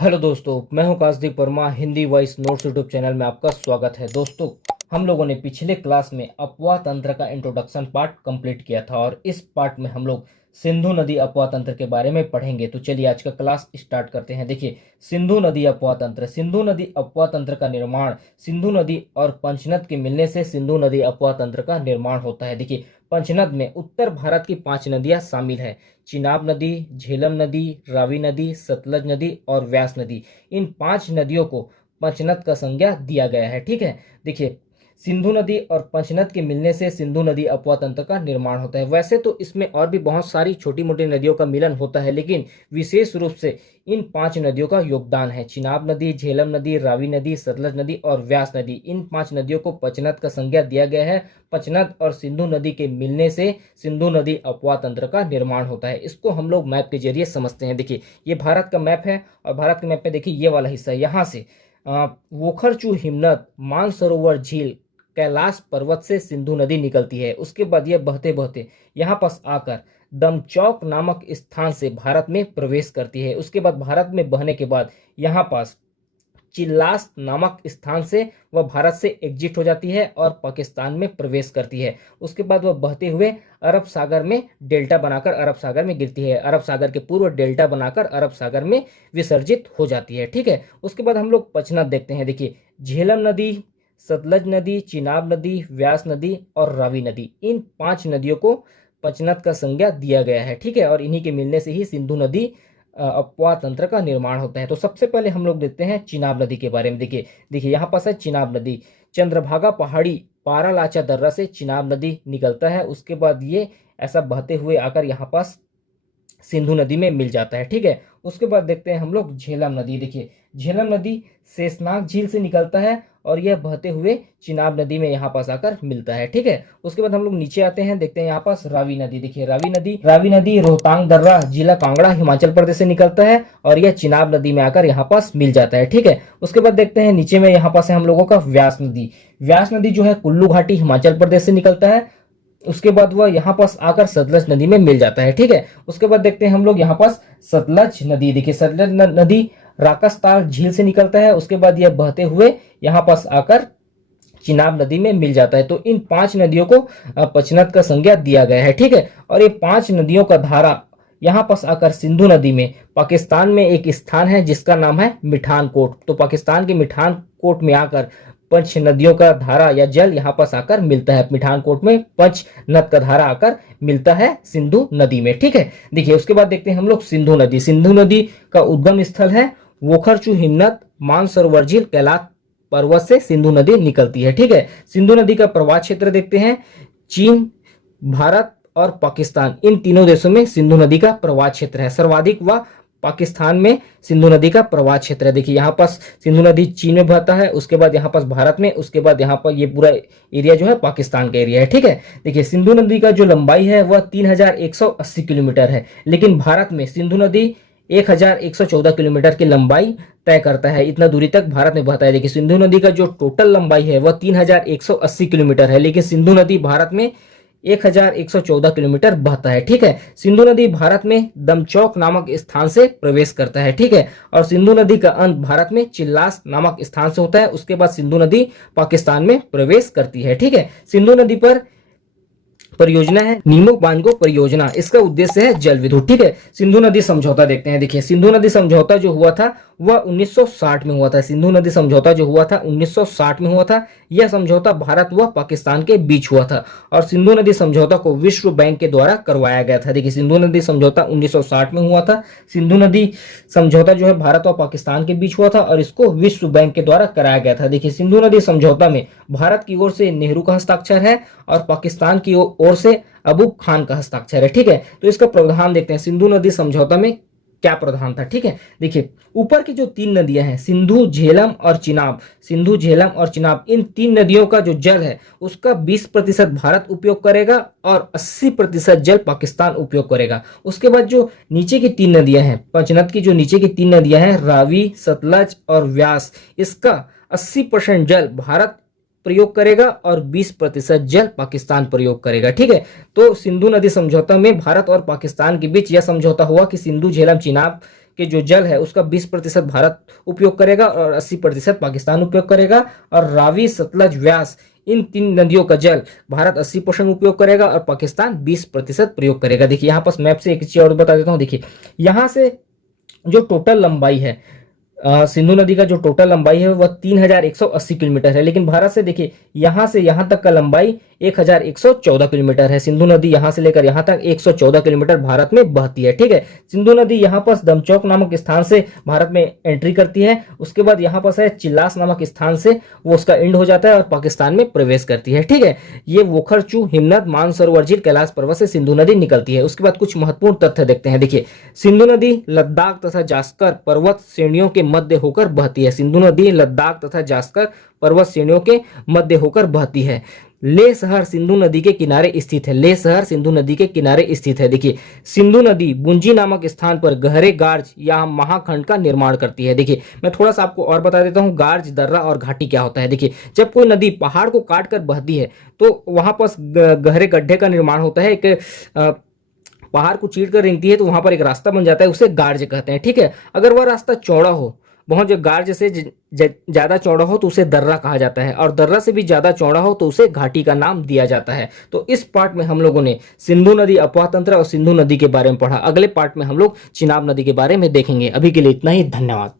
Hello दोस्तों, मैं हूं Kashdeep Verma. Hindi voice notes YouTube channel में आपका स्वागत है। दोस्तों, हम लोगों ने पिछले क्लास में अपवाह तंत्र का इंट्रोडक्शन पार्ट कंप्लीट किया था और इस पार्ट में हम लोग सिंधु नदी अपवाह तंत्र के बारे में पढ़ेंगे। तो चलिए आज का क्लास स्टार्ट करते हैं। देखिए, सिंधु नदी अपवाह तंत्र। सिंधु नदी अपवाह तंत्र का निर्माण सिंधु नदी और पंचनद के मिलने से सिंधु नदी अपवाह तंत्र का निर्माण होता है। देखिए, पंचनद में उत्तर भारत की 5 नदियां शामिल है। चिनाब नदी, झेलम नदी, रावी नदी, सतलज नदी और व्यास नदी। इन 5 नदियों को पंचनद का संज्ञा दिया गया है। ठीक है, देखिए, सिंधु नदी और पंचनद के मिलने से सिंधु नदी अपवाह तंत्र का निर्माण होता है। वैसे तो इसमें और भी बहुत सारी छोटी मोटी नदियों का मिलन होता है, लेकिन विशेष रूप से इन 5 नदियों का योगदान है। चिनाब नदी, झेलम नदी, रावी नदी, सतलज नदी और व्यास नदी। इन 5 नदियों को पंचनद का संज्ञा दिया गया है। पंचनद और सिंधु नदी के मिलने से सिंधु नदी अपवाह तंत्र का निर्माण होता है। इसको हम लोग मैप के जरिए समझते हैं। देखिए, ये भारत का मैप है और भारत के मैप में देखिए ये वाला हिस्सा, यहाँ से वोखरचू हिमनद, मानसरोवर झील, कैलाश पर्वत से सिंधु नदी निकलती है। उसके बाद यह बहते बहते यहाँ पास आकर दमचौक नामक स्थान से भारत में प्रवेश करती है। उसके बाद भारत में बहने के बाद यहाँ पास चिल्लास नामक स्थान से वह भारत से एग्जिट हो जाती है और पाकिस्तान में प्रवेश करती है। उसके बाद वह बहते हुए अरब सागर में डेल्टा बनाकर अरब सागर में गिरती है। अरब सागर के पूर्व डेल्टा बनाकर अरब सागर में विसर्जित हो जाती है। ठीक है, उसके बाद हम लोग पंचनद देखते हैं। देखिए, झेलम नदी, सतलज नदी, चिनाब नदी, व्यास नदी और रावी नदी, इन 5 नदियों को पंचनद का संज्ञा दिया गया है। ठीक है, और इन्हीं के मिलने से ही सिंधु नदी अपवाह तंत्र का निर्माण होता है। तो सबसे पहले हम लोग देखते हैं चिनाब नदी के बारे में। देखिए यहाँ पास है चिनाब नदी। चंद्रभागा पहाड़ी पारालाचा दर्रा से चिनाब नदी निकलता है। उसके बाद ये ऐसा बहते हुए आकर यहाँ पास सिंधु नदी में मिल जाता है। ठीक है, उसके बाद देखते हैं हम लोग झेलम नदी। देखिए, झेलम नदी शेषनाग झील से निकलता है और यह बहते हुए चिनाब नदी में यहाँ पास आकर मिलता है। ठीक है, उसके बाद हम लोग नीचे आते हैं, देखते हैं यहाँ पास रावी नदी। देखिए, रावी नदी रोहतांग दर्रा जिला कांगड़ा हिमाचल प्रदेश से निकलता है और यह चिनाब नदी में आकर यहाँ पास मिल जाता है। ठीक है, उसके बाद देखते हैं नीचे में यहाँ पास है हम लोगों का व्यास नदी। व्यास नदी जो है कुल्लू घाटी हिमाचल प्रदेश से निकलता है। उसके बाद वह यहाँ पास आकर सतलज नदी में मिल जाता है। ठीक है, उसके बाद देखते हैं हम लोग यहाँ पास सतलज नदी। देखिए, सतलज नदी राकस्तार झील से निकलता है। उसके बाद यह बहते हुए यहाँ पास आकर चिनाब नदी में मिल जाता है। तो इन 5 नदियों को पंचनद का संज्ञा दिया गया है। ठीक है, और ये 5 नदियों का धारा यहाँ पास आकर सिंधु नदी में पाकिस्तान में एक स्थान है जिसका नाम है मिठानकोट। तो पाकिस्तान के मिठानकोट में आकर पंच नदियों का धारा या जल यहाँ पास आकर मिलता है। मिठानकोट में पंच नद का धारा आकर मिलता है सिंधु नदी में। ठीक है, देखिए, उसके बाद देखते हैं हम लोग सिंधु नदी। सिंधु नदी का उद्गम स्थल है वोखरचू हिमनद, मानसरोवर झील, कैलाश पर्वत से सिंधु नदी निकलती है। ठीक है, सिंधु नदी का प्रवाह क्षेत्र देखते हैं। चीन, भारत और पाकिस्तान, इन तीनों देशों में सिंधु नदी का प्रवाह क्षेत्र है। सर्वाधिक वह पाकिस्तान में सिंधु नदी का प्रवाह क्षेत्र है। देखिए, यहाँ पास सिंधु नदी चीन में बहता है, उसके बाद यहाँ पास भारत में, उसके बाद यहाँ पर ये पूरा एरिया जो है पाकिस्तान का एरिया है। ठीक है, देखिए, सिंधु नदी का जो लंबाई है वह 3180 किलोमीटर है, लेकिन भारत में सिंधु नदी 1114 किलोमीटर की लंबाई तय करता है। इतना दूरी तक भारत में बहता है। देखिए, सिंधु नदी का जो टोटल लंबाई है वह 3180 किलोमीटर है, लेकिन सिंधु नदी भारत में 1114 किलोमीटर बहता है। ठीक है, सिंधु नदी भारत में दमचौक नामक स्थान से प्रवेश करता है। ठीक है, और सिंधु नदी का अंत भारत में चिल्लास नामक स्थान से होता है। उसके बाद सिंधु नदी पाकिस्तान में प्रवेश करती है। ठीक है, सिंधु नदी पर परियोजना है नीमो बांजगो परियोजना। इसका उद्देश्य है जल विद्युत। ठीक है, सिंधु नदी समझौता देखते हैं। देखिए, सिंधु नदी समझौता जो हुआ था वह 1960 में हुआ था। सिंधु नदी समझौता जो हुआ था 1960 में हुआ था। यह समझौता भारत व पाकिस्तान के बीच हुआ था और सिंधु नदी समझौता को विश्व बैंक के द्वारा करवाया गया था। देखिए, सिंधु नदी समझौता 1960 में हुआ था। सिंधु नदी समझौता जो है भारत और पाकिस्तान के बीच हुआ था और इसको विश्व बैंक के द्वारा कराया गया था। देखिए, सिंधु नदी समझौता में भारत की ओर से नेहरू का हस्ताक्षर है और पाकिस्तान की ओर से अबूब खान का हस्ताक्षर है। ठीक है, तो इसका प्रावधान देखते हैं सिंधु नदी समझौता में क्या प्रावधान था। ठीक है, देखिए, ऊपर की जो 3 नदियां हैं सिंधु, झेलम और चिनाब, सिंधु, झेलम और चिनाब, इन 3 नदियों का जो जल है उसका 20% भारत उपयोग करेगा और 80% जल पाकिस्तान उपयोग करेगा। उसके बाद जो नीचे की 3 नदियां हैं पंचनद की, जो नीचे की 3 नदियां हैं रावी, सतलज और व्यास, इसका 80% जल भारत प्रयोग करेगा और 20% जल पाकिस्तान प्रयोग करेगा। ठीक है, तो सिंधु नदी समझौता में भारत और पाकिस्तान के बीच यह समझौता हुआ कि सिंधु, झेलम, चिनाब के जो जल है उसका 20% भारत उपयोग करेगा और 80% पाकिस्तान उपयोग करेगा। और रावी, सतलज, व्यास इन 3 नदियों का जल भारत 80% उपयोग करेगा और पाकिस्तान 20% प्रयोग करेगा। देखिए यहाँ पर मैप से एक चीज और बता देता हूँ। देखिए यहाँ से जो टोटल लंबाई है सिंधु नदी का जो टोटल लंबाई है वह 3180 किलोमीटर है, लेकिन भारत से देखिए यहां से यहां तक का लंबाई 1114 किलोमीटर है। सिंधु नदी यहां से लेकर यहां तक 114 किलोमीटर भारत में बहती है। ठीक है, सिंधु नदी यहां पर दमचौक नामक स्थान से भारत में एंट्री करती है, उसके बाद यहां पर है चिल्लास नामक स्थान से वो उसका एंड हो जाता है और पाकिस्तान में प्रवेश करती है। ठीक है, ये वोखरचू, हिमनद, मानसरोवर झील, कैलाश पर्वत से सिंधु नदी निकलती है। उसके बाद कुछ महत्वपूर्ण तथ्य देखते हैं। देखिए सिंधु नदी लद्दाख तथा जास्कर पर्वत श्रेणियों के मध्य होकर बहती है। सिंधु नदी लद्दाख तथा जास्कर पर्वत श्रेणियों के मध्य होकर बहती है। लेह शहर सिंधु नदी के किनारे स्थित है। लेह शहर सिंधु नदी के किनारे स्थित है। देखिए सिंधु नदी बुंजी नामक स्थान पर गहरे गार्ज या महाखंड का निर्माण करती है। देखिए मैं थोड़ा सा आपको और बता देता हूँ, गार्ज, दर्रा और घाटी क्या होता है। देखिए जब कोई नदी पहाड़ को काट कर बहती है तो वहां पर गहरे गड्ढे का निर्माण होता है। एक पहाड़ को चीर कर रेंगती है तो वहां पर एक रास्ता बन जाता है, उसे गार्ज कहते हैं। ठीक है, अगर वह रास्ता चौड़ा हो, बहुत जो गार्ज से ज्यादा चौड़ा हो तो उसे दर्रा कहा जाता है, और दर्रा से भी ज्यादा चौड़ा हो तो उसे घाटी का नाम दिया जाता है। तो इस पार्ट में हम लोगों ने सिंधु नदी, अफवाह तंत्र और सिंधु नदी के बारे में पढ़ा। अगले पार्ट में हम लोग चिनाब नदी के बारे में देखेंगे। अभी के लिए इतना ही, धन्यवाद।